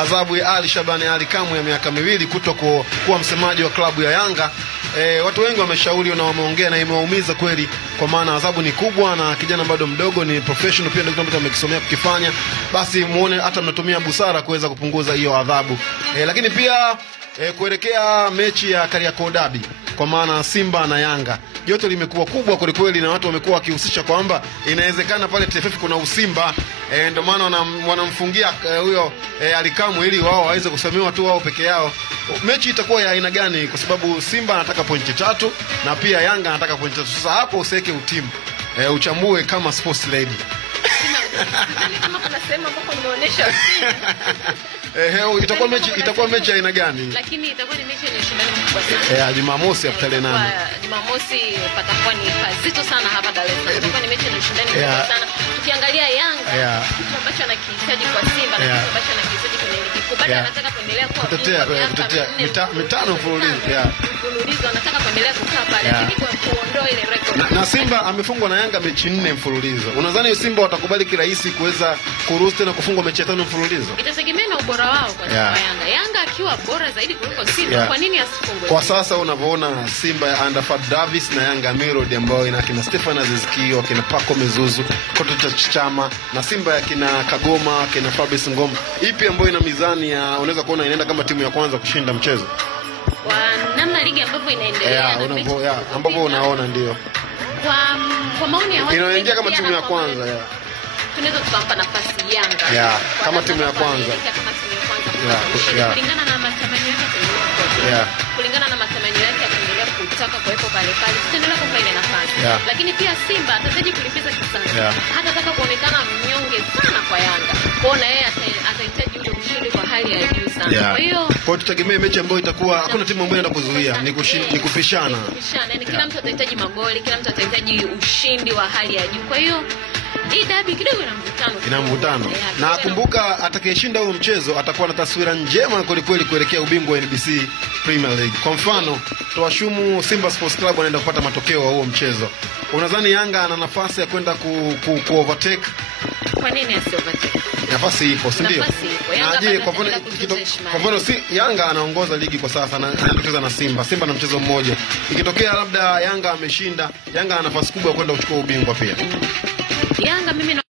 adhabu ya Ali Shabani Ali Kamwe ya miaka 2 kuwa msemaji wa klabu ya Yanga. Watu wengi wameshauri na wameongea na imewaumiza kweli, kwa maana adhabu ni kubwa na kijana bado mdogo, ni professional pia, ndio kitu ambacho amekisomea kukifanya. Basi muone hata mnatumia busara kuweza kupunguza hiyo adhabu. Lakini pia kuelekea mechi ya Kariakoo Derby, kwa maana Simba na Yanga, joto limekuwa kubwa kweli na watu wamekuwa wakihusisha kwamba inawezekana pale TFF kuna usimba, ndio maana wanamfungia huyo Ali Kamwe ili wao waweze kusomewa tu wao peke yao. Mechi itakuwa ya aina gani? Kwa sababu Simba anataka pointi 3 na pia Yanga anataka pointi 3. Sasa hapo useke utimu, uchambue kama sports lady. Kama kuna sema hapo unaonyesha itakuwa mechi aina gani? Lakini itakuwa ni mechi yenye ushindani mkubwa sana. Jumamosi tarehe 8. Jumamosi patakuwa ni pazito sana hapa Dar es Salaam. Itakuwa ni mechi yenye ushindani mkubwa sana. Tukiangalia Yanga, kitu ambacho anakihitaji kwa Simba na kitu ambacho anakihitaji kwenye ligi kuu, bado anataka kuendelea kuwa kutetea mitano mfululizo, anataka kuendelea kukaa pale, lakini kuondoa ile record. Na Simba amefungwa na Yanga mechi 4 mfululizo. Unadhani Simba watakubali kirahisi kuweza kuruhusu tena kufungwa mechi 5 mfululizo? Itategemea na ubora wao kwa Yanga. Yanga akiwa bora zaidi kuliko Simba, kwa nini asifungwe? Kwa sasa unavyoona Simba ya Andafat Davis na Yanga Mirod ambayo ina kina Stefan Azizki, kina Paco Mezuzu, Koto Chama, na Simba ya kina Kagoma, kina Fabrice Ngoma, ipi ambayo ina mizani ya unaweza kuona inaenda kama timu ya kwanza kushinda mchezo? Kwa namna ligi ambavyo inaendelea ambavyo unaona ndio. Kwa maoni ya watu inaingia kama timu ya kwanza tunaweza tukampa nafasi Yanga kama timu ya kwanza. Kulingana na matamanio yake kulingana na matamanio yake kuendelea kutaka kuwepo pale tutaendelea kumpa ile nafasi. Lakini pia Simba atahitaji kulipiza kisasi. Hatataka kuonekana mnyonge sana kwa Yanga. Kuona yeye atahitaji ule ushindi kwa hali ya juu sana. Kwa hiyo tutegemee mechi ambayo itakuwa hakuna timu ambayo inaenda kuzuia, ni kupishana. Yaani kila mtu atahitaji magoli, kila mtu atahitaji ushindi wa hali ya juu. Kwa hiyo hii derby kidogo ina mvutano. Na kumbuka atakayeshinda huo mchezo atakuwa na taswira njema kweli kuelekea ubingwa wa NBC Premier League. Kwa mfano, tuwashumu Simba Sports Club anaenda kupata matokeo wa huo mchezo. Unadhani Yanga ana nafasi ya kwenda ku overtake? Kwa nini asi-overtake? Nafasi ipo, si ndio? Kwa mfano Yanga anaongoza ligi kwa sasa na anacheza na Simba. Simba na mchezo mmoja. Ikitokea labda Yanga ameshinda, Yanga ana nafasi kubwa ya kwenda kuchukua ubingwa pia. Yanga mimi